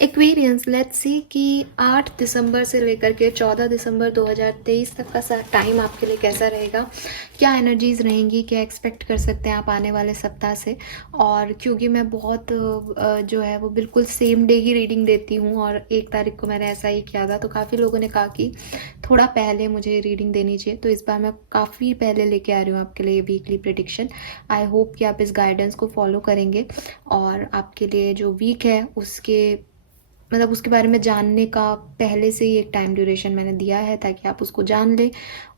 Aquarians, let's see कि 8 दिसंबर से लेकर के 14 दिसंबर 2023 तक का टाइम आपके लिए कैसा रहेगा, क्या एनर्जीज़ रहेंगी, क्या एक्सपेक्ट कर सकते हैं आप आने वाले सप्ताह से। और क्योंकि मैं बहुत जो है वो बिल्कुल सेम डे ही रीडिंग देती हूँ और 1 तारीख को मैंने ऐसा ही किया था, तो काफ़ी लोगों ने कहा कि थोड़ा पहले मुझे रीडिंग देनी चाहिए, तो इस बार मैं काफ़ी पहले लेके आ रही हूँ आपके लिए वीकली प्रेडिक्शन। आई होप कि आप इस गाइडेंस को फॉलो करेंगे और आपके लिए जो वीक है उसके मतलब उसके बारे में जानने का पहले से ही एक टाइम ड्यूरेशन मैंने दिया है, ताकि आप उसको जान लें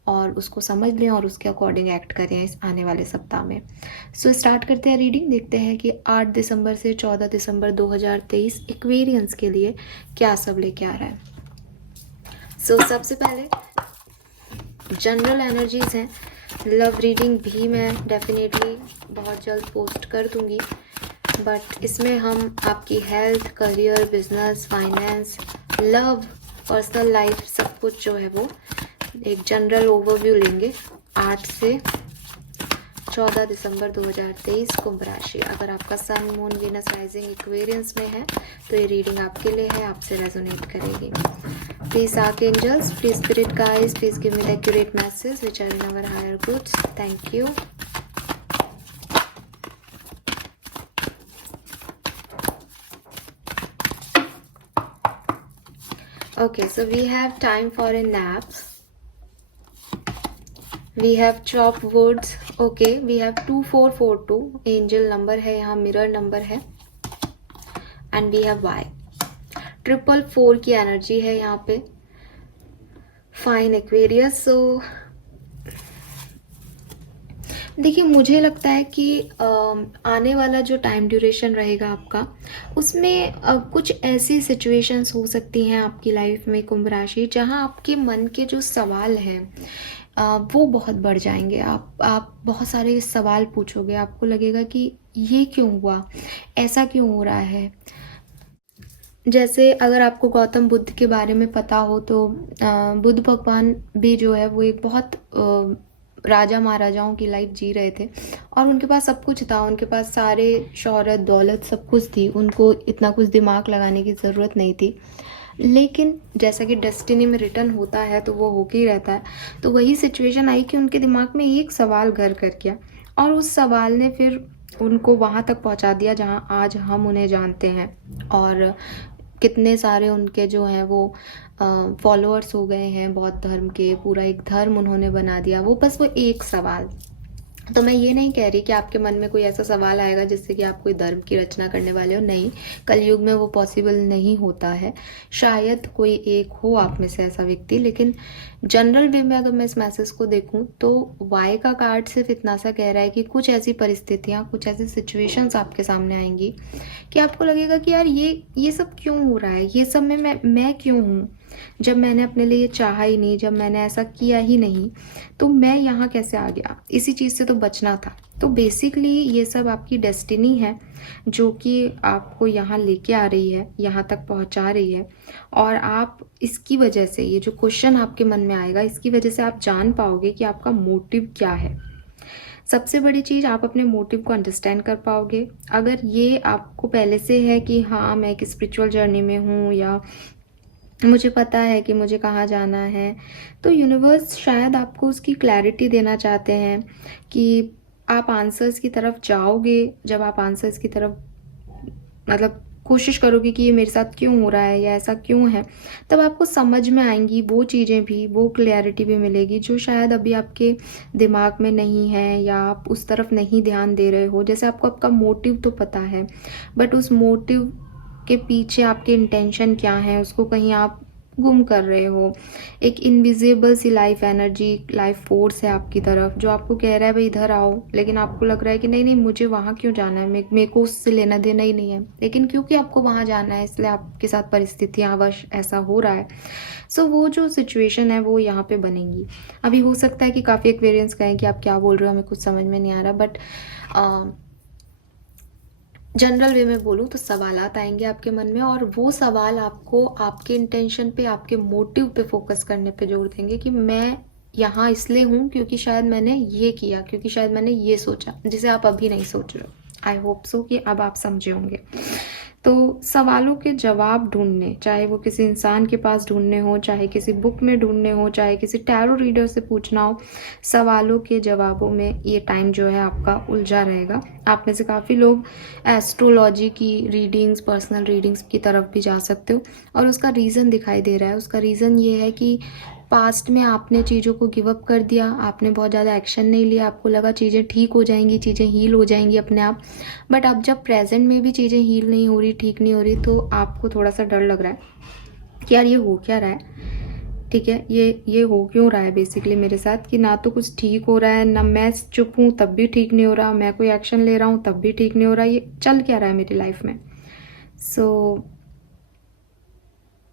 और उसको समझ लें और उसके अकॉर्डिंग एक्ट करें इस आने वाले सप्ताह में। सो स्टार्ट करते हैं रीडिंग, देखते हैं कि 8 दिसंबर से 14 दिसंबर 2023 एक्वेरियंस के लिए क्या सब लेके आ रहा है। सो सबसे पहले जनरल एनर्जीज हैं। लव रीडिंग भी मैं डेफिनेटली बहुत जल्द पोस्ट कर दूंगी, बट इसमें हम आपकी health, career, business, finance, love, personal life, सब कुछ जो है वो एक जनरल ओवरव्यू लेंगे 8 से 14 दिसंबर 2023 कुंभ राशि। अगर आपका सन, मून, वीनस, राइजिंग एक्वेरियंस में है तो ये रीडिंग आपके लिए है, आपसे रेजोनेट करेगी। Please archangels, please spirit guides, please give me the accurate message which are in our higher goods. Thank you. Okay, so we have time for a nap. We have chop woods. Okay, we have 2442. Angel number है यहाँ, mirror number है. And we have Y. 444 की energy है यहाँ पे. Fine Aquarius. So देखिए, मुझे लगता है कि आने वाला जो टाइम ड्यूरेशन रहेगा आपका, उसमें कुछ ऐसी सिचुएशंस हो सकती हैं आपकी लाइफ में कुंभ राशि, जहां आपके मन के जो सवाल हैं वो बहुत बढ़ जाएंगे। आप बहुत सारे सवाल पूछोगे, आपको लगेगा कि ये क्यों हुआ, ऐसा क्यों हो रहा है। जैसे अगर आपको गौतम बुद्ध के बारे में पता हो तो बुद्ध भगवान भी जो है वो एक बहुत राजा महाराजाओं की लाइफ जी रहे थे और उनके पास सब कुछ था, उनके पास सारे शौहरत, दौलत, सब कुछ थी, उनको इतना कुछ दिमाग लगाने की ज़रूरत नहीं थी। लेकिन जैसा कि डेस्टिनी में रिटर्न होता है तो वो होके ही रहता है, तो वही सिचुएशन आई कि उनके दिमाग में एक सवाल घर कर गया और उस सवाल ने फिर उनको वहाँ तक पहुँचा दिया जहाँ आज हम उन्हें जानते हैं। और कितने सारे उनके जो हैं वो फॉलोअर्स हो गए हैं बौद्ध धर्म के, पूरा एक धर्म उन्होंने बना दिया, वो बस वो एक सवाल। तो मैं ये नहीं कह रही कि आपके मन में कोई ऐसा सवाल आएगा जिससे कि आप कोई धर्म की रचना करने वाले हो, नहीं, कलयुग में वो पॉसिबल नहीं होता है। शायद कोई एक हो आप में से ऐसा व्यक्ति, लेकिन जनरल वे में अगर मैं इस मैसेज को देखूं तो वाई का कार्ड सिर्फ इतना सा कह रहा है कि कुछ ऐसी परिस्थितियां, कुछ ऐसी सिचुएशंस आपके सामने आएंगी कि आपको लगेगा कि यार ये सब क्यों हो रहा है, ये सब में मैं क्यों हूँ, जब मैंने अपने लिए चाहा ही नहीं, जब मैंने ऐसा किया ही नहीं, तो मैं यहाँ कैसे आ गया, इसी चीज़ से तो बचना था। तो बेसिकली ये सब आपकी डेस्टिनी है जो कि आपको यहाँ लेके आ रही है, यहाँ तक पहुँचा रही है। और आप इसकी वजह से, ये जो क्वेश्चन आपके मन में आएगा, इसकी वजह से आप जान पाओगे कि आपका मोटिव क्या है। सबसे बड़ी चीज़, आप अपने मोटिव को अंडरस्टैंड कर पाओगे। अगर ये आपको पहले से है कि हाँ मैं एक स्पिरिचुअल जर्नी में हूँ या मुझे पता है कि मुझे कहाँ जाना है, तो यूनिवर्स शायद आपको उसकी क्लैरिटी देना चाहते हैं कि आप आंसर्स की तरफ जाओगे। जब आप आंसर्स की तरफ मतलब कोशिश करोगे कि ये मेरे साथ क्यों हो रहा है या ऐसा क्यों है, तब आपको समझ में आएंगी वो चीज़ें भी, वो क्लैरिटी भी मिलेगी जो शायद अभी आपके दिमाग में नहीं है या आप उस तरफ नहीं ध्यान दे रहे हो। जैसे आपको आपका मोटिव तो पता है, बट उस मोटिव के पीछे आपके इंटेंशन क्या है उसको कहीं आप गुम कर रहे हो। एक इनविजिबल सी लाइफ एनर्जी, लाइफ फोर्स है आपकी तरफ जो आपको कह रहा है भाई इधर आओ, लेकिन आपको लग रहा है कि नहीं नहीं मुझे वहाँ क्यों जाना है, मेरे को उससे लेना देना ही नहीं है। लेकिन क्योंकि आपको वहाँ जाना है इसलिए आपके साथ परिस्थितियाँ वश ऐसा हो रहा है। सो वो जो सिचुएशन है वो यहाँ पे बनेंगी। अभी हो सकता है कि काफ़ी एक्सपीरियंस कहें कि आप क्या बोल रहे हो, हमें कुछ समझ में नहीं आ रहा, बट जनरल वे में बोलूँ तो सवालात आएंगे आपके मन में और वो सवाल आपको आपके इंटेंशन पे, आपके मोटिव पे फोकस करने पे जोर देंगे कि मैं यहाँ इसलिए हूँ क्योंकि शायद मैंने ये किया, क्योंकि शायद मैंने ये सोचा जिसे आप अभी नहीं सोच रहे हो। आई होप सो कि अब आप समझे होंगे। तो सवालों के जवाब ढूँढने, चाहे वो किसी इंसान के पास ढूँढने हो, चाहे किसी बुक में ढूँढने हो, चाहे किसी टैरो रीडर से पूछना हो, सवालों के जवाबों में ये टाइम जो है आपका उलझा रहेगा। आप में से काफ़ी लोग एस्ट्रोलॉजी की रीडिंग्स, पर्सनल रीडिंग्स की तरफ भी जा सकते हो, और उसका रीज़न दिखाई दे रहा है। उसका रीज़न ये है कि पास्ट में आपने चीज़ों को गिव अप कर दिया, आपने बहुत ज़्यादा एक्शन नहीं लिया, आपको लगा चीज़ें ठीक हो जाएंगी, चीज़ें हील हो जाएंगी अपने आप। बट अब जब प्रेजेंट में भी चीज़ें हील नहीं हो रही, ठीक नहीं हो रही, तो आपको थोड़ा सा डर लग रहा है कि यार ये हो क्या रहा है। ठीक है, ये हो क्यों रहा है बेसिकली मेरे साथ, कि ना तो कुछ ठीक हो रहा है, ना मैं चुप हूँ तब भी ठीक नहीं हो रहा, मैं कोई एक्शन ले रहा हूँ तब भी ठीक नहीं हो रहा, ये चल क्या रहा है मेरी लाइफ में। सो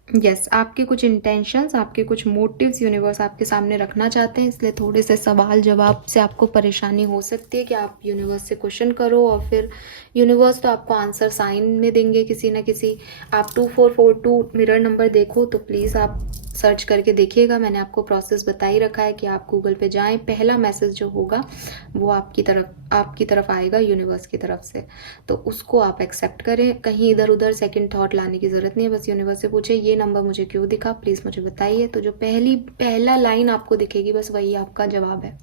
यस, आपके कुछ इंटेंशंस, आपके कुछ मोटिव्स यूनिवर्स आपके सामने रखना चाहते हैं, इसलिए थोड़े से सवाल जवाब से आपको परेशानी हो सकती है कि आप यूनिवर्स से क्वेश्चन करो, और फिर यूनिवर्स तो आपको आंसर साइन में देंगे किसी ना किसी। आप 2442 मिरर नंबर देखो तो प्लीज़ आप सर्च करके देखिएगा। मैंने आपको प्रोसेस बता ही रखा है कि आप गूगल पे जाएं, पहला मैसेज जो होगा वो आपकी तरफ आएगा यूनिवर्स की तरफ से, तो उसको आप एक्सेप्ट करें। कहीं इधर उधर सेकंड थॉट लाने की ज़रूरत नहीं है। बस यूनिवर्स से पूछे ये नंबर मुझे क्यों दिखा, प्लीज़ मुझे बताइए। तो जो पहला लाइन आपको दिखेगी बस वही आपका जवाब है।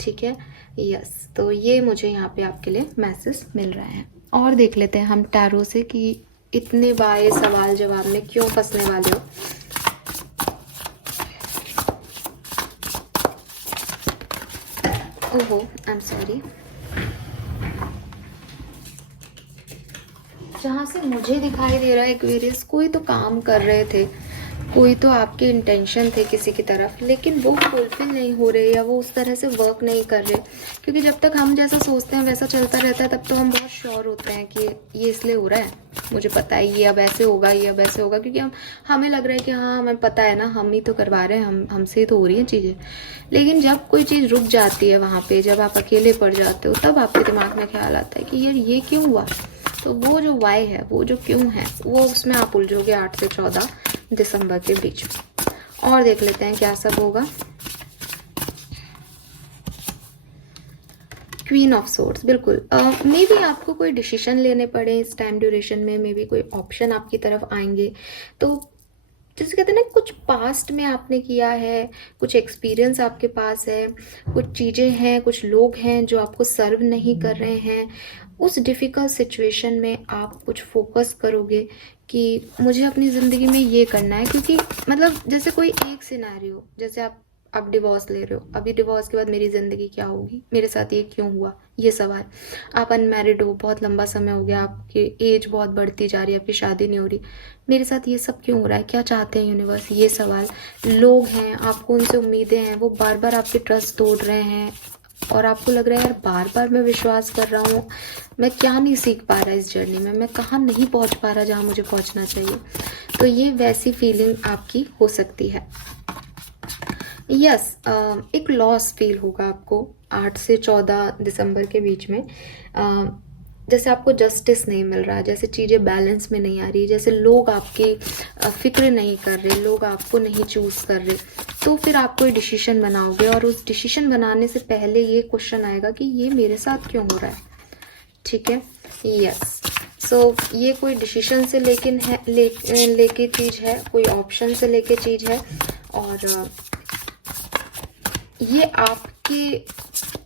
ठीक है, यस। तो ये मुझे यहाँ पे आपके लिए मैसेज मिल रहा है। और देख लेते हैं हम टैरो से कि इतने बार सवाल जवाब में क्यों फंसने वाले हो। ओहो, आई एम सॉरी। जहाँ से मुझे दिखाई दे रहा है एक्वेरियस, कोई तो काम कर रहे थे, कोई तो आपके इंटेंशन थे किसी की तरफ, लेकिन वो फुलफिल नहीं हो रहे या वो उस तरह से वर्क नहीं कर रहे। क्योंकि जब तक हम जैसा सोचते हैं वैसा चलता रहता है, तब तो हम बहुत श्योर होते हैं कि ये इसलिए हो रहा है, मुझे पता है ये अब ऐसे होगा, ये अब ऐसे होगा, क्योंकि हमें लग रहा है कि हाँ हमें पता है ना, हम ही तो करवा रहे हैं, हमसे ही तो हो रही हैं चीज़ें। लेकिन जब कोई चीज़ रुक जाती है वहाँ पे, जब आप अकेले पड़ जाते हो, तब आपके दिमाग में ख्याल आता है कि यार ये क्यों हुआ। तो वो जो वाई है, वो जो क्यों है, वो उसमें आप उलझोगे 8 से 14 दिसंबर के बीच में। और देख लेते हैं क्या सब होगा। क्वीन ऑफ सोर्ड्स, बिल्कुल मे बी आपको कोई डिसीजन लेने पड़े इस टाइम ड्यूरेशन में, मे बी कोई ऑप्शन आपकी तरफ आएंगे। तो जैसे कहते हैं ना, कुछ पास्ट में आपने किया है, कुछ एक्सपीरियंस आपके पास है, कुछ चीज़ें हैं, कुछ लोग हैं जो आपको सर्व नहीं कर रहे हैं। उस डिफ़िकल्ट सिचुएशन में आप कुछ फोकस करोगे कि मुझे अपनी ज़िंदगी में ये करना है। क्योंकि मतलब जैसे कोई एक सिनेरियो, जैसे आप डिवोर्स ले रहे हो, अभी डिवोर्स के बाद मेरी ज़िंदगी क्या होगी, मेरे साथ ये क्यों हुआ, ये सवाल। आप अनमैरिड हो, बहुत लंबा समय हो गया, आपकी एज बहुत बढ़ती जा रही है, आपकी शादी नहीं हो रही, मेरे साथ ये सब क्यों हो रहा है, क्या चाहते हैं यूनिवर्स, ये सवाल। लोग हैं, आपको उनसे उम्मीदें हैं, वो बार बार आपके ट्रस्ट तोड़ रहे हैं, और आपको लग रहा है यार बार बार मैं विश्वास कर रहा हूँ, मैं क्या नहीं सीख पा रहा इस जर्नी में, मैं कहाँ नहीं पहुँच पा रहा जहाँ मुझे पहुँचना चाहिए। तो ये वैसी फीलिंग आपकी हो सकती है। यस, एक लॉस फील होगा आपको 8 से 14 दिसंबर के बीच में। जैसे आपको जस्टिस नहीं मिल रहा, जैसे चीज़ें बैलेंस में नहीं आ रही, जैसे लोग आपकी फिक्र नहीं कर रहे, लोग आपको नहीं चूज़ कर रहे। तो फिर आप कोई डिसीजन बनाओगे, और उस डिसीजन बनाने से पहले ये क्वेश्चन आएगा कि ये मेरे साथ क्यों हो रहा है। ठीक है, यस। सो ये कोई डिसीजन से लेके चीज़ है, कोई ऑप्शन से लेके चीज़ है, और ये आपके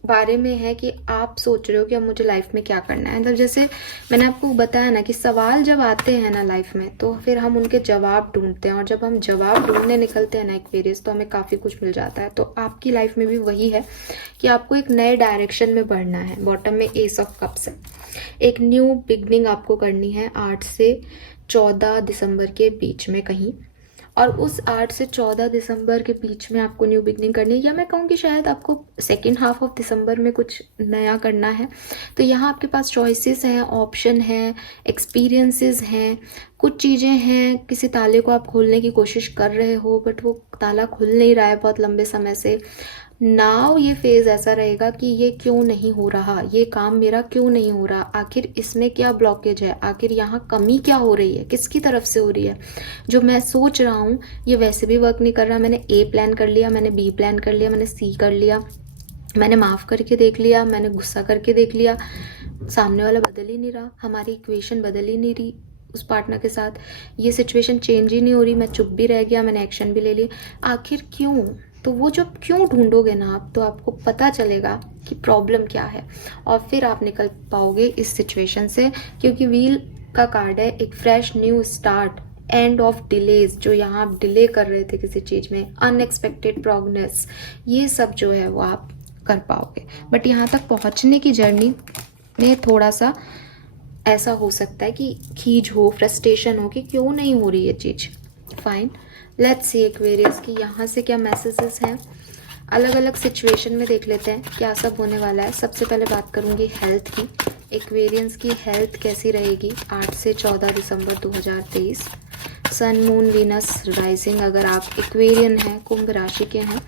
बारे में है कि आप सोच रहे हो कि अब मुझे लाइफ में क्या करना है। मतलब जैसे मैंने आपको बताया ना कि सवाल जब आते हैं ना लाइफ में, तो फिर हम उनके जवाब ढूंढते हैं, और जब हम जवाब ढूंढने निकलते हैं ना एक्वेरियस, तो हमें काफ़ी कुछ मिल जाता है। तो आपकी लाइफ में भी वही है कि आपको एक नए डायरेक्शन में बढ़ना है। बॉटम में एस ऑफ कप्स है, एक न्यू बिगनिंग आपको करनी है 8 से 14 दिसंबर के बीच में कहीं। और उस 8 से 14 दिसंबर के बीच में आपको न्यू बिगनिंग करनी है, या मैं कहूँ कि शायद आपको सेकेंड हाफ ऑफ दिसंबर में कुछ नया करना है। तो यहाँ आपके पास चॉइसेस हैं, ऑप्शन हैं, एक्सपीरियंसेस हैं, कुछ चीज़ें हैं। किसी ताले को आप खोलने की कोशिश कर रहे हो, बट वो ताला खुल नहीं रहा है बहुत लंबे समय से। नाउ ये फेज़ ऐसा रहेगा कि ये क्यों नहीं हो रहा, ये काम मेरा क्यों नहीं हो रहा, आखिर इसमें क्या ब्लॉकेज है, आखिर यहाँ कमी क्या हो रही है, किसकी तरफ से हो रही है। जो मैं सोच रहा हूँ ये वैसे भी वर्क नहीं कर रहा। मैंने ए प्लान कर लिया, मैंने बी प्लान कर लिया, मैंने सी कर लिया, मैंने माफ़ करके देख लिया, मैंने गुस्सा करके देख लिया, सामने वाला बदल ही नहीं रहा, हमारी इक्वेशन बदल ही नहीं रही उस पार्टनर के साथ, ये सिचुएशन चेंज ही नहीं हो रही, मैं चुप भी रह गया, मैंने एक्शन भी ले लिया, आखिर क्यों? तो वो जब क्यों ढूंढोगे ना आप, तो आपको पता चलेगा कि प्रॉब्लम क्या है, और फिर आप निकल पाओगे इस सिचुएशन से। क्योंकि व्हील का कार्ड है एक fresh new start, end of delays, जो यहाँ आप डिले कर रहे थे किसी चीज़ में, अनएक्सपेक्टेड प्रोग्रेस, ये सब जो है वो आप कर पाओगे। बट यहाँ तक पहुँचने की जर्नी में थोड़ा सा ऐसा हो सकता है कि खींच हो, फ्रस्ट्रेशन हो कि क्यों नहीं हो रही ये चीज़। फाइन, लेट्स सी एक्वेरियस की यहाँ से क्या मैसेजेस हैं। अलग अलग सिचुएशन में देख लेते हैं क्या सब होने वाला है। सबसे पहले बात करूँगी हेल्थ की। एक्वेरियंस की हेल्थ कैसी रहेगी 8 से 14 दिसंबर 2023। सन मून वीनस राइजिंग, अगर आप एक्वेरियन हैं, कुंभ राशि के हैं,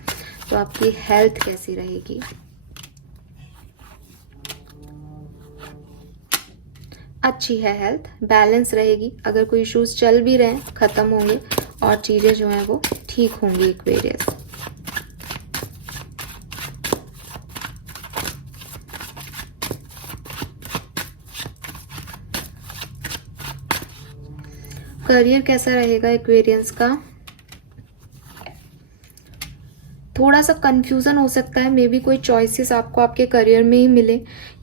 तो आपकी हेल्थ कैसी रहेगी। अच्छी है हेल्थ, बैलेंस रहेगी, अगर कोई इश्यूज चल भी रहे हैं ख़त्म होंगे और चीज़ें जो हैं वो ठीक होंगी एक्वेरियस। करियर कैसा रहेगा एक्वेरियंस का, थोड़ा सा कंफ्यूजन हो सकता है, मे बी कोई चॉइसेस आपको आपके करियर में ही मिले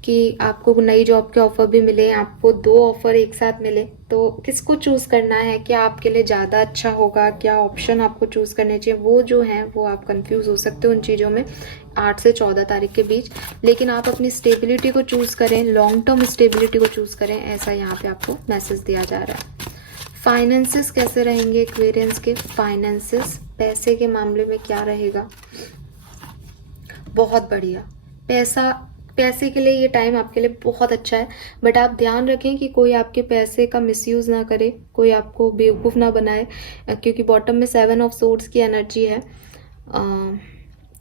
कि आपको नई जॉब के ऑफर भी मिले, आपको 2 ऑफर एक साथ मिले, तो किसको चूज़ करना है, क्या आपके लिए ज़्यादा अच्छा होगा, क्या ऑप्शन आपको चूज़ करने चाहिए, वो जो है वो आप कंफ्यूज हो सकते हो उन चीज़ों में 8 से 14 तारीख के बीच। लेकिन आप अपनी स्टेबिलिटी को चूज़ करें, लॉन्ग टर्म स्टेबिलिटी को चूज़ करें, ऐसा यहाँ पे आपको मैसेज दिया जा रहा है। फाइनेंसेस कैसे रहेंगे एक्वेरियंस के, फाइनेंसेस पैसे के मामले में क्या रहेगा, बहुत बढ़िया। पैसे के लिए ये टाइम आपके लिए बहुत अच्छा है, बट आप ध्यान रखें कि कोई आपके पैसे का मिसयूज़ ना करे, कोई आपको बेवकूफ़ ना बनाए, क्योंकि बॉटम में 7 ऑफ सोर्ड्स की एनर्जी है,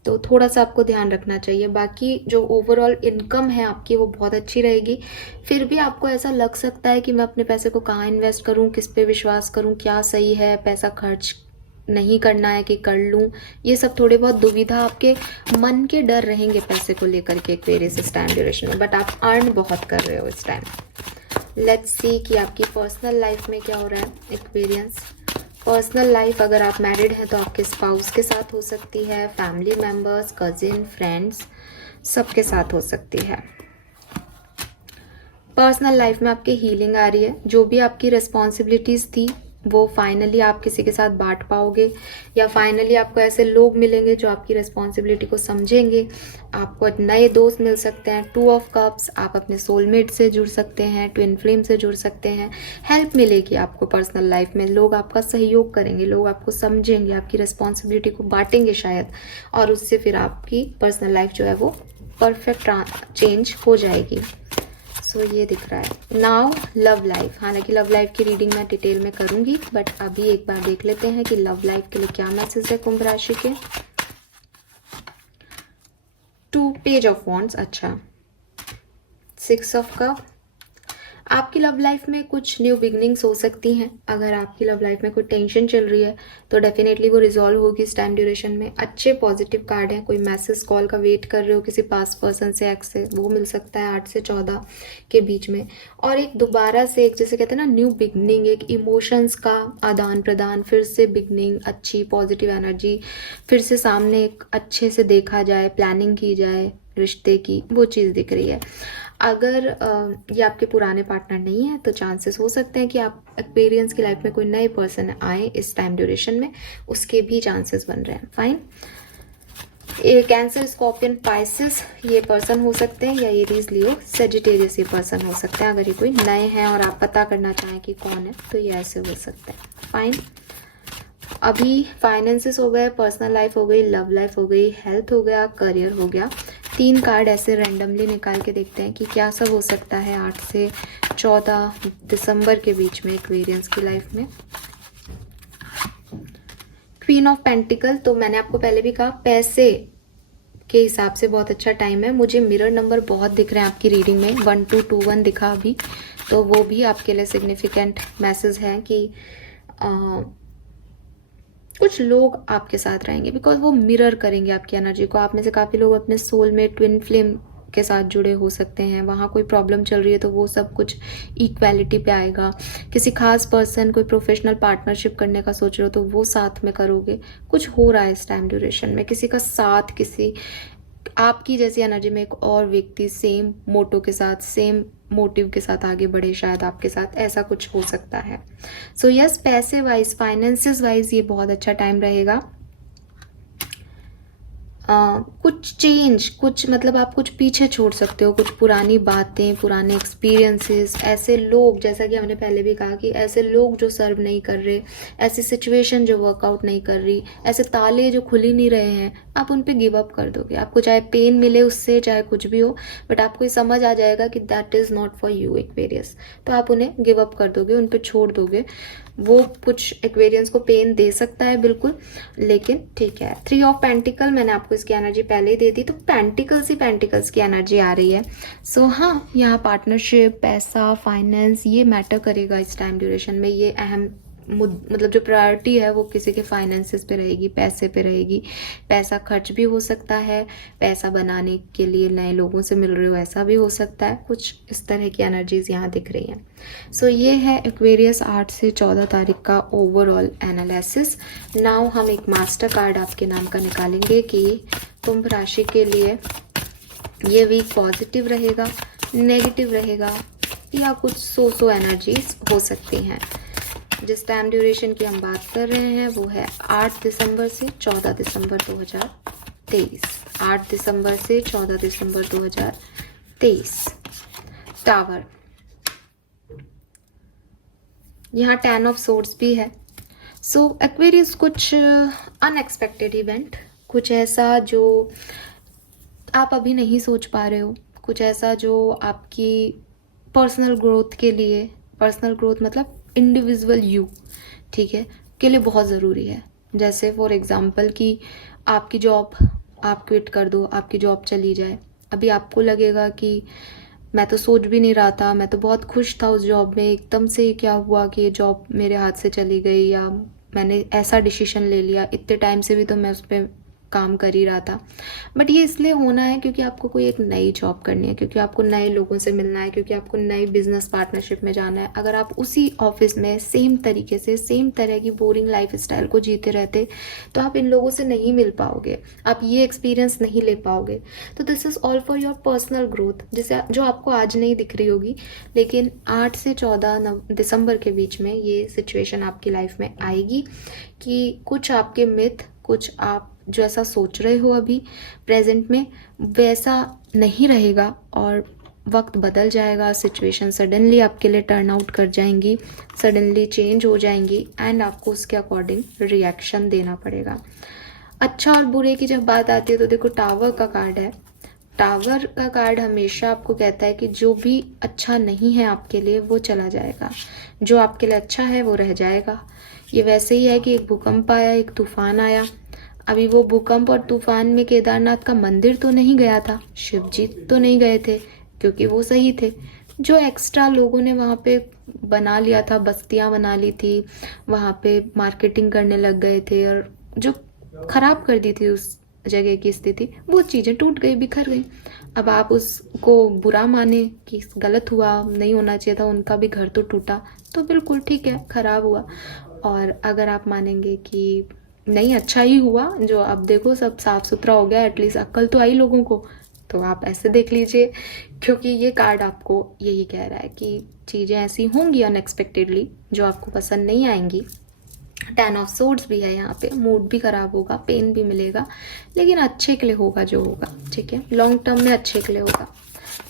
तो थोड़ा सा आपको ध्यान रखना चाहिए। बाकी जो ओवरऑल इनकम है आपकी वो बहुत अच्छी रहेगी। फिर भी आपको ऐसा लग सकता है कि मैं अपने पैसे को कहाँ इन्वेस्ट करूँ, किस पे विश्वास करूँ, क्या सही है, पैसा खर्च नहीं करना है कि कर लूँ, ये सब थोड़े बहुत दुविधा, आपके मन के डर रहेंगे पैसे को लेकर के एक्वेरियस इस टाइम ड्यूरेशन में, बट आप अर्न बहुत कर रहे हो इस टाइम। लेट्स सी कि आपकी पर्सनल लाइफ में क्या हो रहा है एक्वेरियंस। पर्सनल लाइफ, अगर आप मैरिड हैं तो आपके स्पाउस के साथ हो सकती है, फैमिली मेम्बर्स, कजिन, फ्रेंड्स, सबके साथ हो सकती है। पर्सनल लाइफ में आपके हीलिंग आ रही है, जो भी आपकी रिस्पॉन्सिबिलिटीज़ थी वो फाइनली आप किसी के साथ बांट पाओगे, या फाइनली आपको ऐसे लोग मिलेंगे जो आपकी रिस्पॉन्सिबिलिटी को समझेंगे, आपको नए दोस्त मिल सकते हैं। 2 ऑफ कप्स, आप अपने सोलमेट से जुड़ सकते हैं, ट्विन फ्लेम से जुड़ सकते हैं, हेल्प मिलेगी आपको पर्सनल लाइफ में, लोग आपका सहयोग करेंगे, लोग आपको समझेंगे, आपकी रिस्पॉन्सिबिलिटी को बांटेंगे शायद, और उससे फिर आपकी पर्सनल लाइफ जो है वो परफेक्ट चेंज हो जाएगी। सो ये दिख रहा है। नाउ लव लाइफ, हालांकि लव लाइफ की रीडिंग मैं डिटेल में करूंगी, बट अभी एक बार देख लेते हैं कि लव लाइफ के लिए क्या मैसेज है कुंभ राशि के। 2 पेज ऑफ वॉन्ड्स, अच्छा, 6 ऑफ कप। आपकी लव लाइफ में कुछ न्यू बिगनिंग्स हो सकती हैं। अगर आपकी लव लाइफ में कोई टेंशन चल रही है तो डेफिनेटली वो रिजॉल्व होगी इस टाइम ड्यूरेशन में। अच्छे पॉजिटिव कार्ड हैं, कोई मैसेज कॉल का वेट कर रहे हो किसी पास पर्सन से, एक्स से, वो मिल सकता है 8 से 14 के बीच में। और एक दोबारा से एक, जैसे कहते हैं ना, न्यू बिगनिंग, एक इमोशंस का आदान प्रदान, फिर से बिगनिंग, अच्छी पॉजिटिव एनर्जी, फिर से सामने एक अच्छे से देखा जाए, प्लानिंग की जाए रिश्ते की, वो चीज़ दिख रही है। अगर ये आपके पुराने पार्टनर नहीं है तो चांसेस हो सकते हैं कि आप एक्सपीरियंस की लाइफ में कोई नए पर्सन आए इस टाइम ड्यूरेशन में, उसके भी चांसेस बन रहे हैं। फाइन, ये कैंसर, स्कॉर्पियन, पाइसिस ये पर्सन हो सकते हैं, या एरीज, लियो, सेजिटेरियस ये पर्सन हो सकते हैं। अगर ये कोई नए हैं और आप पता करना चाहें कि कौन है तो ये ऐसे हो सकते हैं। फाइन, अभी फाइनेंसेस हो गए, पर्सनल लाइफ हो गई, लव लाइफ हो गई, हेल्थ हो गया, करियर हो गया। 3 कार्ड ऐसे रैंडमली निकाल के देखते हैं कि क्या सब हो सकता है 8 से 14 दिसंबर के बीच में एक्वेरियंस की लाइफ में। क्वीन ऑफ पेंटिकल, तो मैंने आपको पहले भी कहा पैसे के हिसाब से बहुत अच्छा टाइम है। मुझे मिरर नंबर बहुत दिख रहे हैं आपकी रीडिंग में, 1221 दिखा अभी, तो वो भी आपके लिए सिग्निफिकेंट मैसेज है कि कुछ लोग आपके साथ रहेंगे, बिकॉज वो मिरर करेंगे आपकी एनर्जी को। आप में से काफ़ी लोग अपने सोल में ट्विन फ्लेम के साथ जुड़े हो सकते हैं, वहाँ कोई प्रॉब्लम चल रही है तो वो सब कुछ इक्वालिटी पे आएगा। किसी खास पर्सन, कोई प्रोफेशनल पार्टनरशिप करने का सोच रहे हो तो वो साथ में करोगे। कुछ हो रहा है इस टाइम ड्यूरेशन में, किसी का साथ, किसी आपकी जैसी एनर्जी में एक और व्यक्ति सेम मोटो के साथ, सेम मोटिव के साथ आगे बढ़े, शायद आपके साथ ऐसा कुछ हो सकता है। सो यस, पैसे वाइज, फाइनेंसिस वाइज ये बहुत अच्छा टाइम रहेगा। कुछ चेंज, कुछ मतलब आप कुछ पीछे छोड़ सकते हो, कुछ पुरानी बातें, पुराने एक्सपीरियंसेस, ऐसे लोग, जैसा कि हमने पहले भी कहा कि ऐसे लोग जो सर्व नहीं कर रहे, ऐसी सिचुएशन जो वर्कआउट नहीं कर रही, ऐसे ताले जो खुल ही नहीं रहे हैं, आप उन पे गिव अप कर दोगे। आपको चाहे पेन मिले उससे, चाहे कुछ भी हो, बट आपको ये समझ आ जाएगा कि that is not for you Aquarius, तो आप उन्हें गिव अप कर दोगे, उन पे छोड़ दोगे। वो कुछ एक्वेरियंस को पेन दे सकता है बिल्कुल, लेकिन ठीक है। 3 ऑफ पेंटिकल, मैंने आपको इसकी एनर्जी पहले ही दे दी, तो पेंटिकल्स ही पेंटिकल्स की एनर्जी आ रही है। सो हाँ, यहाँ पार्टनरशिप, पैसा, फाइनेंस ये मैटर करेगा इस टाइम ड्यूरेशन में। ये अहम मतलब जो प्रायोरिटी है वो किसी के फाइनेंसिस पे रहेगी, पैसे पे रहेगी। पैसा खर्च भी हो सकता है, पैसा बनाने के लिए नए लोगों से मिल रहे हो, ऐसा भी हो सकता है। कुछ इस तरह की एनर्जीज यहाँ दिख रही हैं। सो ये है एक्वेरियस 8 से 14 तारीख का ओवरऑल एनालिसिस। नाउ हम एक मास्टर कार्ड आपके नाम का निकालेंगे कि कुंभ राशि के लिए ये वीक पॉजिटिव रहेगा, नेगेटिव रहेगा, या कुछ सो एनर्जीज हो सकती हैं। जिस टाइम ड्यूरेशन की हम बात कर रहे हैं वो है 8 दिसंबर से 14 दिसंबर 2023। 8 दिसंबर से 14 दिसंबर 2023। टावर, यहाँ 10 ऑफ सोर्ड्स भी है। सो एक्वेरियस, कुछ अनएक्सपेक्टेड इवेंट, कुछ ऐसा जो आप अभी नहीं सोच पा रहे हो, कुछ ऐसा जो आपकी पर्सनल ग्रोथ के लिए, पर्सनल ग्रोथ मतलब इंडिविजुअल यू, ठीक है, के लिए बहुत ज़रूरी है। जैसे फॉर एग्जांपल कि आपकी जॉब आप क्विट कर दो, आपकी जॉब चली जाए। अभी आपको लगेगा कि मैं तो सोच भी नहीं रहा था, मैं तो बहुत खुश था उस जॉब में, एकदम से क्या हुआ कि ये जॉब मेरे हाथ से चली गई, या मैंने ऐसा डिसीजन ले लिया, इतने टाइम से भी तो मैं उस पर काम कर ही रहा था। बट ये इसलिए होना है क्योंकि आपको कोई एक नई जॉब करनी है, क्योंकि आपको नए लोगों से मिलना है, क्योंकि आपको नई बिजनेस पार्टनरशिप में जाना है। अगर आप उसी ऑफिस में सेम तरीके से, सेम तरह की बोरिंग लाइफ स्टाइल को जीते रहते तो आप इन लोगों से नहीं मिल पाओगे, आप ये एक्सपीरियंस नहीं ले पाओगे। तो this is all for your personal growth, जिसे जो आपको आज नहीं दिख रही होगी, लेकिन 8 से 14 दिसंबर के बीच में ये सिचुएशन आपकी लाइफ में आएगी कि कुछ आपके मिथ, कुछ आप जो ऐसा सोच रहे हो अभी प्रेजेंट में, वैसा नहीं रहेगा और वक्त बदल जाएगा। सिचुएशन सडनली आपके लिए टर्न आउट कर जाएंगी, सडनली चेंज हो जाएंगी, एंड आपको उसके अकॉर्डिंग रिएक्शन देना पड़ेगा। अच्छा और बुरे की जब बात आती है तो देखो, टावर का कार्ड है। टावर का कार्ड हमेशा आपको कहता है कि जो भी अच्छा नहीं है आपके लिए वो चला जाएगा, जो आपके लिए अच्छा है वो रह जाएगा। ये वैसे ही है कि एक भूकंप आया, एक तूफान आया। अभी वो भूकंप और तूफान में केदारनाथ का मंदिर तो नहीं गया था, शिव जी तो नहीं गए थे क्योंकि वो सही थे। जो एक्स्ट्रा लोगों ने वहाँ पे बना लिया था, बस्तियाँ बना ली थी, वहाँ पे मार्केटिंग करने लग गए थे और जो खराब कर दी थी उस जगह की स्थिति, वो चीज़ें टूट गई, बिखर गई। अब आप उसको बुरा माने कि गलत हुआ, नहीं होना चाहिए था, उनका भी घर तो टूटा, तो बिल्कुल ठीक है, खराब हुआ। और अगर आप मानेंगे कि नहीं अच्छा ही हुआ, जो अब देखो सब साफ सुथरा हो गया, एटलीस्ट अक्ल तो आई लोगों को, तो आप ऐसे देख लीजिए। क्योंकि ये कार्ड आपको यही कह रहा है कि चीज़ें ऐसी होंगी अनएक्सपेक्टेडली जो आपको पसंद नहीं आएंगी। 10 ऑफ सोर्ड्स भी है यहाँ पे, मूड भी खराब होगा, पेन भी मिलेगा, लेकिन अच्छे के लिए होगा जो होगा, ठीक है, लॉन्ग टर्म में अच्छे के लिए होगा।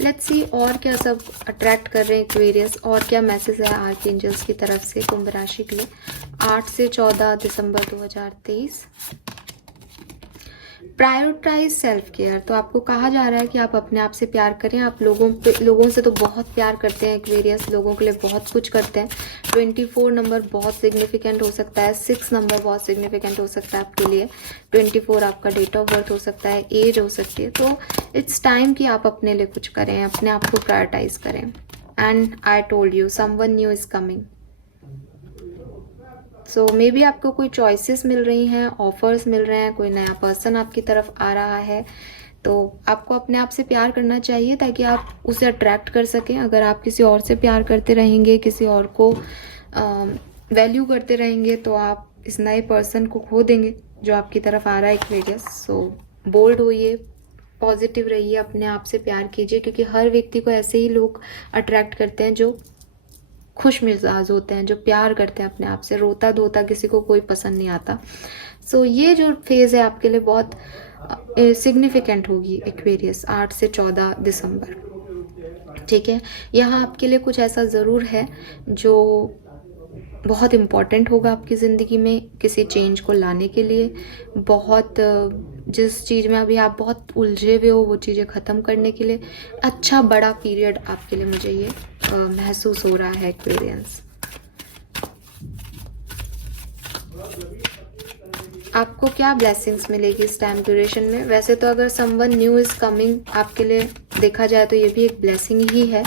लेट्स सी और क्या सब अट्रैक्ट कर रहे हैं एक्वेरियस, और क्या मैसेज है आर्कएंजल्स की तरफ से कुंभ राशि के लिए 8 से 14 दिसंबर 2023। प्रायोरिटाइज सेल्फ केयर, तो आपको कहा जा रहा है कि आप अपने आप से प्यार करें। आप लोगों से तो बहुत प्यार करते हैं एक्वेरियस, लोगों के लिए बहुत कुछ करते हैं। 24 नंबर बहुत सिग्निफिकेंट हो सकता है, 6 नंबर बहुत सिग्निफिकेंट हो सकता है आपके लिए। 24 आपका डेट ऑफ बर्थ हो सकता है, एज हो सकती है। तो इट्स टाइम कि आप अपने लिए कुछ करें, अपने आप को प्रायोरिटाइज करें। And I told you someone new is coming. So may be आपको कोई चॉइसेस मिल रही हैं, ऑफर्स मिल रहे हैं, कोई नया पर्सन आपकी तरफ आ रहा है। तो आपको अपने आप से प्यार करना चाहिए ताकि आप उसे अट्रैक्ट कर सकें। अगर आप किसी और से प्यार करते रहेंगे, किसी और को वैल्यू करते रहेंगे, तो आप इस नए पर्सन को खो देंगे जो आपकी तरफ आ रहा है एक्वेरियस। सो बोल्ड होइए, पॉजिटिव रहिए, अपने आप से प्यार कीजिए, क्योंकि हर व्यक्ति को ऐसे ही लोग अट्रैक्ट करते हैं जो खुश मिजाज होते हैं, जो प्यार करते हैं अपने आप से। रोता धोता किसी को कोई पसंद नहीं आता। सो ये जो फेज़ है आपके लिए बहुत सिग्निफिकेंट होगी एक्वेरियस, 8 से 14 दिसंबर। ठीक है, यहाँ आपके लिए कुछ ऐसा ज़रूर है जो बहुत इम्पॉर्टेंट होगा आपकी ज़िंदगी में, किसी चेंज को लाने के लिए। बहुत जिस चीज़ में अभी आप बहुत उलझे हुए हो वो चीज़ें ख़त्म करने के लिए अच्छा बड़ा पीरियड आपके लिए मुझे ये महसूस हो रहा है एक्वेरियंस। आपको क्या ब्लेसिंग्स मिलेगी इस टाइम ड्यूरेशन में? वैसे तो अगर समवन न्यू इज़ कमिंग आपके लिए देखा जाए तो ये भी एक ब्लेसिंग ही है,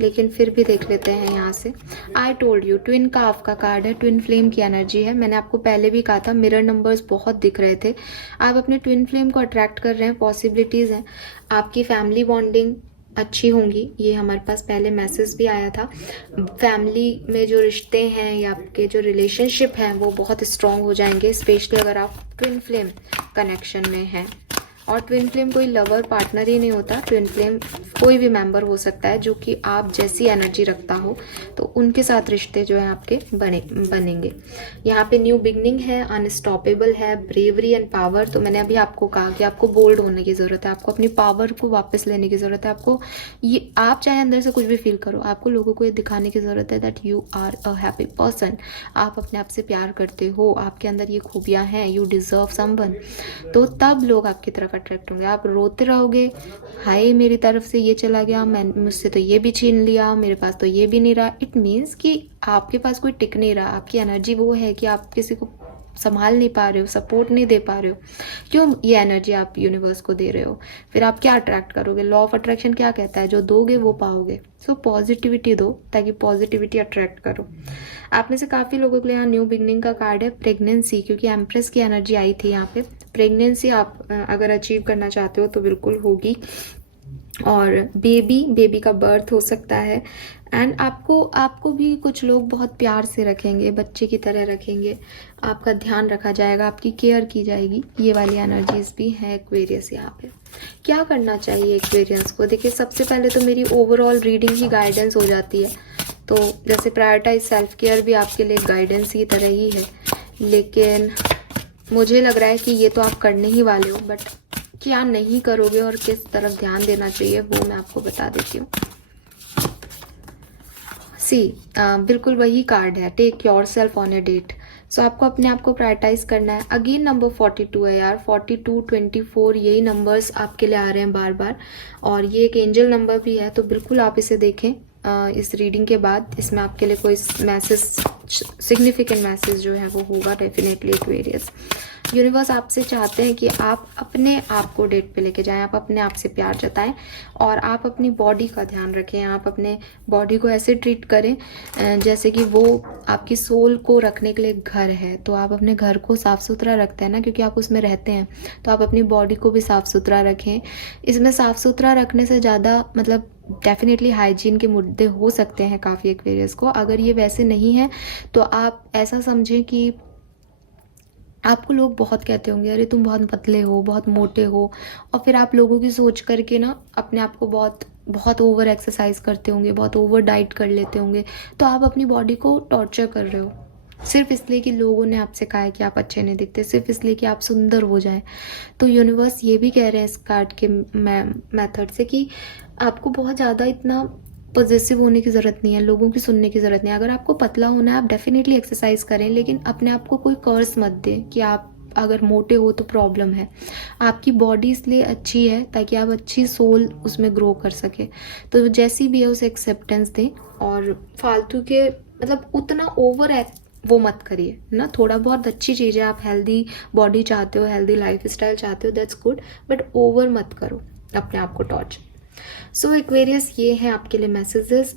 लेकिन फिर भी देख लेते हैं यहाँ से। आई टोल्ड यू, ट्विन का आपका कार्ड है, ट्विन फ्लेम की एनर्जी है। मैंने आपको पहले भी कहा था, मिरर नंबर्स बहुत दिख रहे थे। आप अपने ट्विन फ्लेम को अट्रैक्ट कर रहे हैं, पॉसिबिलिटीज़ हैं। आपकी फैमिली बॉन्डिंग अच्छी होंगी, ये हमारे पास पहले मैसेज भी आया था। फैमिली में जो रिश्ते हैं या आपके जो रिलेशनशिप हैं वो बहुत स्ट्रॉन्ग हो जाएंगे, स्पेशली अगर आप ट्विन फ्लेम कनेक्शन में हैं। और ट्विन फ्लेम कोई लवर पार्टनर ही नहीं होता, ट्विन फ्लेम कोई भी मेंबर हो सकता है जो कि आप जैसी एनर्जी रखता हो, तो उनके साथ रिश्ते जो हैं आपके बनेंगे। यहाँ पे न्यू बिगनिंग है, अनस्टॉपेबल है, ब्रेवरी एंड पावर। तो मैंने अभी आपको कहा कि आपको बोल्ड होने की ज़रूरत है, आपको अपनी पावर को वापस लेने की ज़रूरत है। आपको ये, आप चाहे अंदर से कुछ भी फील करो, आपको लोगों को ये दिखाने की ज़रूरत है that you are a happy person. आप अपने आप से प्यार करते हो, आपके अंदर ये खूबियाँ हैं, यू डिज़र्व समवन। तो तब लोग आपकी तरफ अट्रैक्ट होंगे। आप रोते रहोगे, हाय मेरी तरफ से ये चला गया, मैं मुझसे तो ये भी छीन लिया, मेरे पास तो ये भी नहीं रहा, इट मीन्स कि आपके पास कोई टिक नहीं रहा। आपकी एनर्जी वो है कि आप किसी को संभाल नहीं पा रहे हो, सपोर्ट नहीं दे पा रहे हो। क्यों ये एनर्जी आप यूनिवर्स को दे रहे हो? फिर आप क्या अट्रैक्ट करोगे? लॉ ऑफ अट्रैक्शन क्या कहता है, जो दोगे वो पाओगे। सो पॉजिटिविटी दो ताकि पॉजिटिविटी अट्रैक्ट करो। आप में से काफ़ी लोगों के लिए यहाँ न्यू बिगनिंग का कार्ड है, प्रेगनेंसी, क्योंकि एम्प्रेस की एनर्जी आई थी यहाँ पे। प्रेगनेंसी आप अगर अचीव करना चाहते हो तो बिल्कुल होगी। और बेबी का बर्थ हो सकता है। एंड आपको भी कुछ लोग बहुत प्यार से रखेंगे, बच्चे की तरह रखेंगे, आपका ध्यान रखा जाएगा, आपकी केयर की जाएगी। ये वाली एनर्जीज भी है एक्वेरियस यहाँ पे। क्या करना चाहिए एक्वेरियस को? देखिए, सबसे पहले तो मेरी ओवरऑल रीडिंग ही गाइडेंस हो जाती है। तो जैसे प्रायोरिटाइज सेल्फ केयर भी आपके लिए गाइडेंस की तरह ही है, लेकिन मुझे लग रहा है कि ये तो आप करने ही वाले हो, बट क्या नहीं करोगे और किस तरफ ध्यान देना चाहिए वो मैं आपको बता देती हूँ। बिल्कुल वही कार्ड है, take yourself on a date. So आपको अपने आप को प्रायोरिटाइज करना है। अगेन नंबर 42 है यार, 42, 24 यही नंबर्स आपके लिए आ रहे हैं बार बार, और ये एक एंजल नंबर भी है। तो बिल्कुल आप इसे देखें इस रीडिंग के बाद। इसमें आपके लिए कोई मैसेज, सिग्निफिकेंट मैसेज जो है वो होगा डेफिनेटली एक्वेरियस। यूनिवर्स आपसे चाहते हैं कि आप अपने आप को डेट पे लेके जाएं, आप अपने आप से प्यार जताएं, और आप अपनी बॉडी का ध्यान रखें। आप अपने बॉडी को ऐसे ट्रीट करें जैसे कि वो आपकी सोल को रखने के लिए घर है। तो आप अपने घर को साफ़ सुथरा रखते हैं ना, क्योंकि आप उसमें रहते हैं, तो आप अपनी बॉडी को भी साफ़ सुथरा रखें। इसमें साफ़ सुथरा रखने से ज़्यादा मतलब डेफिनेटली हाइजीन के मुद्दे हो सकते हैं काफ़ी एक्वेरियस को। अगर ये वैसे नहीं है तो आप ऐसा समझें कि आपको लोग बहुत कहते होंगे, अरे तुम बहुत पतले हो, बहुत मोटे हो, और फिर आप लोगों की सोच करके ना अपने आप को बहुत बहुत ओवर एक्सरसाइज करते होंगे, बहुत ओवर डाइट कर लेते होंगे। तो आप अपनी बॉडी को टॉर्चर कर रहे हो सिर्फ इसलिए कि लोगों ने आपसे कहा है कि आप अच्छे नहीं दिखते, सिर्फ इसलिए कि आप सुंदर हो जाएं। तो यूनिवर्स ये भी कह रहे हैं इस कार्ड के मेथड से कि आपको बहुत ज़्यादा इतना पॉजिटिव होने की ज़रूरत नहीं है, लोगों की सुनने की ज़रूरत नहीं है। अगर आपको पतला होना है आप डेफिनेटली एक्सरसाइज करें, लेकिन अपने आप को कोई कर्स मत दें कि आप अगर मोटे हो तो प्रॉब्लम है। आपकी बॉडी इसलिए अच्छी है ताकि आप अच्छी सोल उसमें ग्रो कर सके। तो जैसी भी है उसे एक्सेप्टेंस दें, और फालतू के मतलब उतना ओवर वो मत करिए ना। थोड़ा बहुत अच्छी चीज़ें, आप हेल्दी बॉडी चाहते हो, हेल्दी लाइफ स्टाइल चाहते हो, दैट्स गुड, बट ओवर मत करो अपने आप को टॉर्चर। सो एक्वेरियस ये हैं आपके लिए मैसेजेस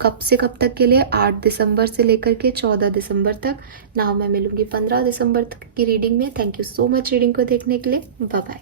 कब से कब तक के लिए, 8 दिसंबर से लेकर के 14 दिसंबर तक। ना मैं मिलूंगी 15 दिसंबर तक की रीडिंग में। Thank you so much reading को देखने के लिए। Bye bye.